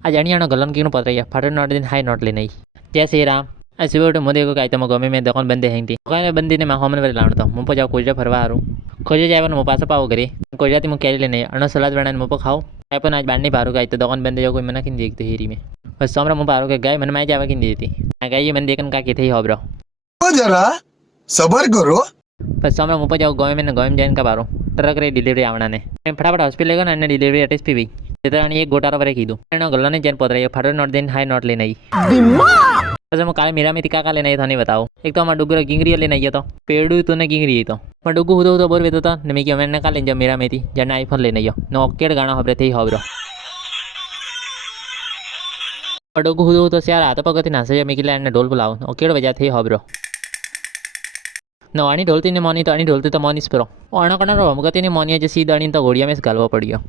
आज अणियाणो गलन की पत्र फाटर नोट दिन हाई नोट लेने जय श्री राम आ सुबह मुझे को कहते गमे में दुकान बंदे हेंगी दुकान बंदी ने होमन वे लावतो मुझे जाओ कोई फरवा हारू खोजे जाए मु पास पाओ घरे कोई जाती मुझे कैरी लेने अण सलाद बना मुझे खाओ अपन आज बांधनी पारू गाय तो दुकान बंदे जो कोई मना कि देखते हेरी में बस सोमरा मुझे पारू के गाय मन मैं जावा कि देती गाय मन देखन का थे हो ब्रो जरा सबर करो। बस सोमरा मुझे जाओ गमे में गमे जाइन का पारो ट्रक रे डिलीवरी आवना ने फटाफट हॉस्पिटल गयो ने डिलीवरी एड्रेस पी एक गोटारो पर कीधु गल्लो ने जैन पोतरा फाटर नोट दिन हाई नोट लेने પછી હું કાલે મીરામીથી કાકા લઈને આવ્યો નહીં બતાવો એક તો અમારા ડુગરો ગીંગરી લઈને આવ્યો તો પેડું તો ને ગીંગરી તો પણ ડુગુ હુદો તો બોર વેતો તો ને મેં કહ્યું મેં કાલે જાઓ મીરામીથી જેને આઈફોન લઈને આવ્યો ને ઓકેડ ગાણા હબરે થઈ હબરો ડુગુ હુદો તો સ્યાર હાથ પગથી નાસે મેં કીધું એને ઢોલ બોલાવો ઓકેડ વજા થઈ હબરો ને અણી ઢોલતી ને મોની તો અણી ઢોલતી તો મોની સ્પરો અણો કણારો રમગતી ને મોની જે સીધ અણી તો ઘોડિયા મેં ગાલવો પડ્યો